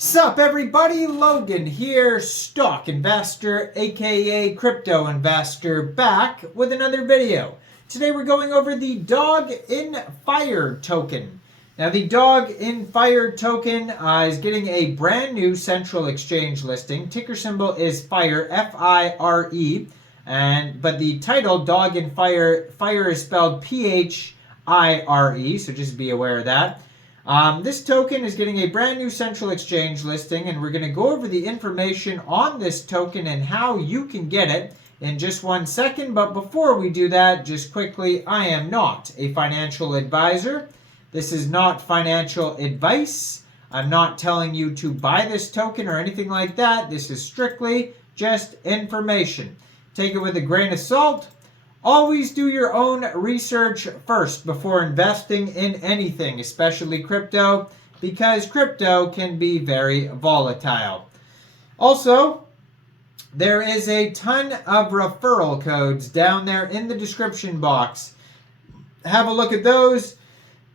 Sup everybody, Logan here, stock investor aka crypto investor, back with another video. Today we're going over the Doginphire token. Now the Doginphire token is getting a brand new central exchange listing. Ticker symbol is Phire, F-I-R-E, but the title Doginphire, Phire is spelled P-H-I-R-E, so just be aware of that. This token is getting a brand new central exchange listing, and we're going to go over the information on this token and how you can get it in just 1 second. But before we do that, just quickly, I am not a financial advisor. This is not financial advice. I'm not telling you to buy this token or anything like that. This is strictly just information. Take it with a grain of salt. Always do your own research first before investing in anything, especially crypto, because crypto can be very volatile. Also, there is a ton of referral codes down there in the description box. Have a look at those.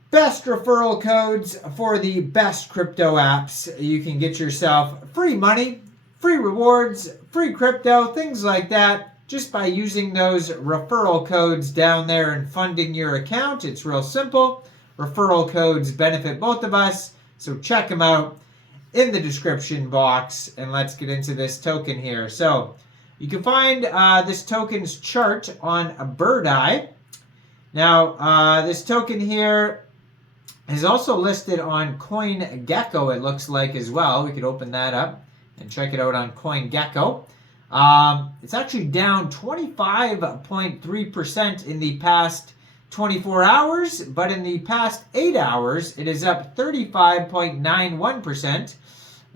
Best referral codes for the best crypto apps. You can get yourself free money, free rewards, free crypto, things like that, just by using those referral codes down there and funding your account. It's real simple. Referral codes benefit both of us, so check them out in the description box. And let's get into this token here. So you can find this token's chart on a Bird Eye. Now this token here is also listed on CoinGecko, it looks like, as well. We could open that up and check it out on CoinGecko. It's actually down 25.3% in the past 24 hours, but in the past 8 hours, it is up 35.91%.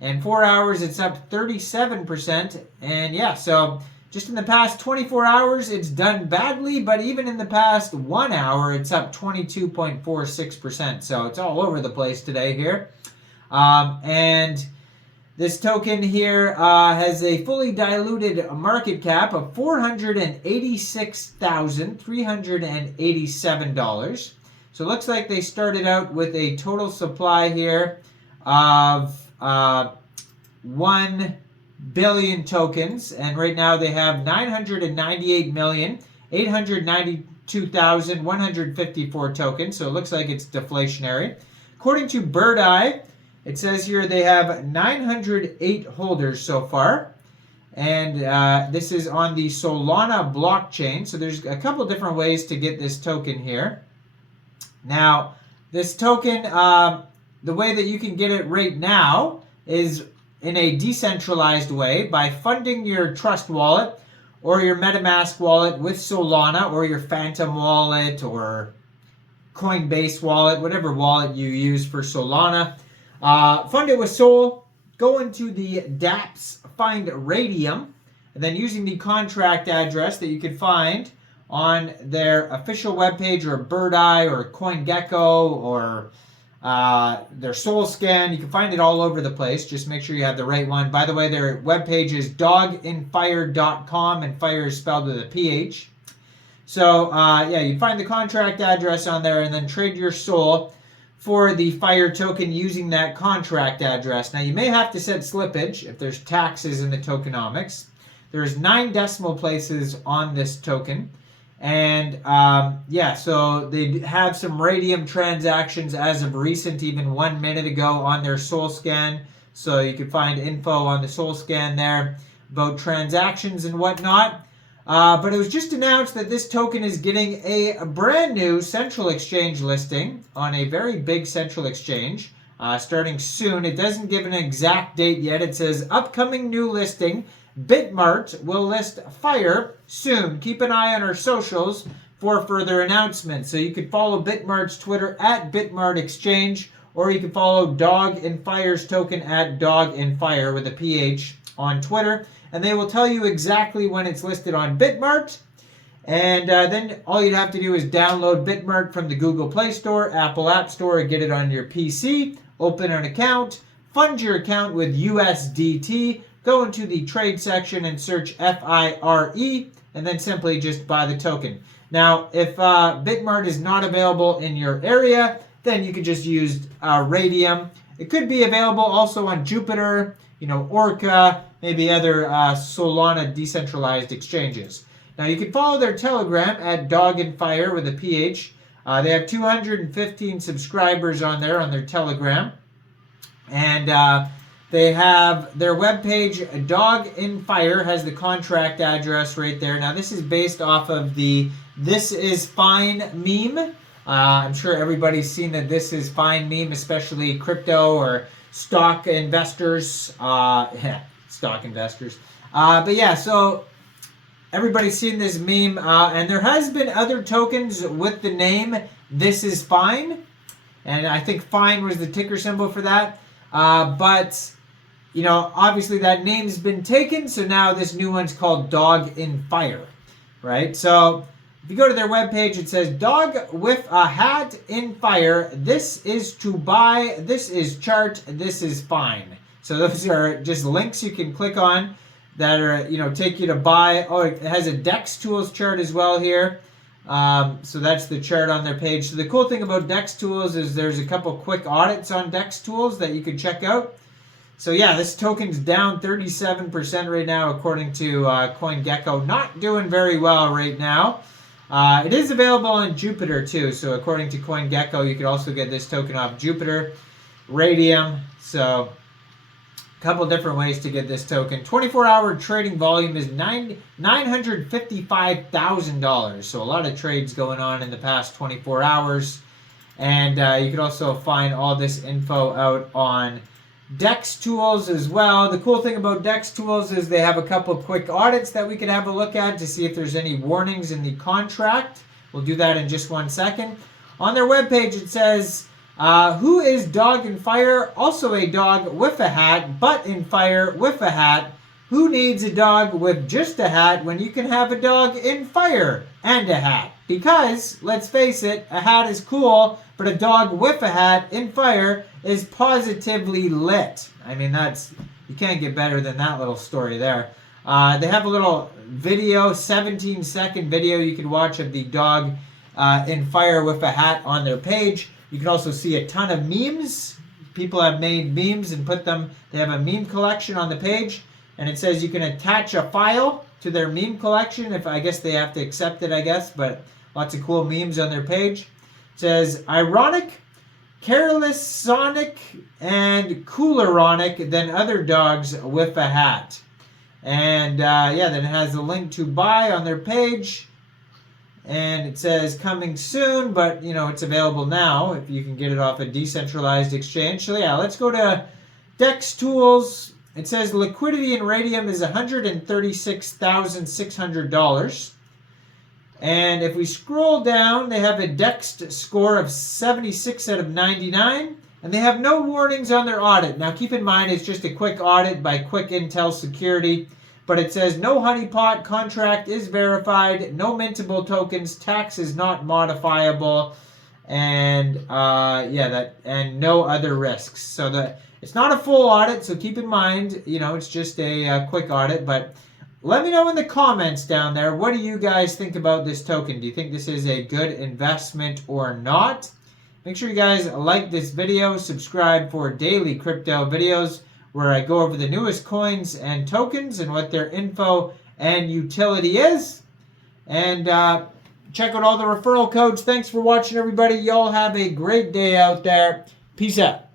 And 4 hours, it's up 37%. And yeah, so just in the past 24 hours, it's done badly, but even in the past 1 hour, it's up 22.46%. So it's all over the place today here. And this token here has a fully diluted market cap of $486,387. So it looks like they started out with a total supply here of 1 billion tokens. And right now they have 998,892,154 tokens. So it looks like it's deflationary. According to Bird Eye, it says here they have 908 holders so far, and this is on the Solana blockchain. So there's a couple different ways to get this token here. Now, this token, the way that you can get it right now is in a decentralized way by funding your Trust wallet or your MetaMask wallet with Solana, or your Phantom wallet or Coinbase wallet, whatever wallet you use for Solana. Fund it with Sol, go into the dApps, find Raydium, and then using the contract address that you can find on their official webpage, or Bird Eye, or CoinGecko, or their SolScan. You can find it all over the place. Just make sure you have the right one. By the way, their webpage is doginphire.com, and Phire is spelled with a PH. So, yeah, you find the contract address on there and then trade your Sol for the Phire token using that contract address. Now, you may have to set slippage if there's taxes in the tokenomics. There's 9 decimal places on this token. And, yeah, so they have some Raydium transactions as of recent, even 1 minute ago, on their SolScan. So you can find info on the SolScan there about transactions and whatnot. But it was just announced that this token is getting a brand new central exchange listing on a very big central exchange starting soon. It doesn't give an exact date yet. It says upcoming new listing. Bitmart will list Phire soon. Keep an eye on our socials for further announcements. So you can follow Bitmart's Twitter at Bitmart Exchange, or you can follow Doginphire's token at Doginphire with a PH on Twitter. And they will tell you exactly when it's listed on Bitmart. And then all you'd have to do is download Bitmart from the Google Play Store, Apple App Store, and get it on your PC. Open an account, fund your account with USDT, go into the trade section and search FIRE, and then simply just buy the token. Now, if Bitmart is not available in your area, then you can just use Raydium it could be available also on Jupiter, Orca, maybe other Solana decentralized exchanges. Now, you can follow their Telegram at Doginphire with a PH. They have 215 subscribers on their Telegram. And they have their webpage, Doginphire, has the contract address right there. Now, this is based off of the This Is Fine meme. I'm sure everybody's seen the This Is Fine meme, especially crypto or stock investors. Stock investors. But yeah, so everybody's seen this meme. And there has been other tokens with the name This Is Fine. And I think Fine was the ticker symbol for that. But obviously that name's been taken, so now this new one's called Doginphire, right? So if you go to their webpage, it says Dog with a hat in fire. This is to buy. This is chart. This is fine. So those are just links you can click on that are take you to buy. Oh, it has a DEX tools chart as well here. So that's the chart on their page. So the cool thing about DEX tools is there's a couple quick audits on DEX tools that you can check out. So yeah, this token's down 37% right now according to CoinGecko. Not doing very well right now. It is available on Jupiter too. So according to CoinGecko, you could also get this token off Jupiter, Raydium. So a couple different ways to get this token. 24-hour trading volume is $955,000. So a lot of trades going on in the past 24 hours. And you can also find all this info out on DEX tools as well. The cool thing about DEX tools is they have a couple quick audits that we could have a look at to see if there's any warnings in the contract. We'll do that in just 1 second. On their webpage, it says, who is Doginphire? Also a dog with a hat, but in fire with a hat. Who needs a dog with just a hat when you can have a dog in fire and a hat? Because, let's face it, a hat is cool, but a dog with a hat in fire is positively lit. I mean, you can't get better than that little story there. They have a little video, 17-second video you can watch of the dog in fire with a hat on their page. You can also see a ton of memes. People have made memes and put them, they have a meme collection on the page. And it says you can attach a file to their meme collection. I guess they have to accept it, but lots of cool memes on their page. It says, ironic, careless Sonic, and cooleronic than other dogs with a hat. And then it has a link to buy on their page. And it says coming soon, but it's available now if you can get it off a decentralized exchange. So yeah, let's go to DEX tools. It says liquidity in Raydium is $136,600. And if we scroll down, they have a DEX score of 76 out of 99. And they have no warnings on their audit. Now keep in mind, it's just a quick audit by Quick Intel Security. But it says no honeypot, contract is verified, no mintable tokens, tax is not modifiable, and and no other risks. So it's not a full audit, so keep in mind, it's just a quick audit. But let me know in the comments down there, what do you guys think about this token? Do you think this is a good investment or not? Make sure you guys like this video, subscribe for daily crypto videos, where I go over the newest coins and tokens and what their info and utility is. And check out all the referral codes. Thanks for watching, everybody. Y'all have a great day out there. Peace out.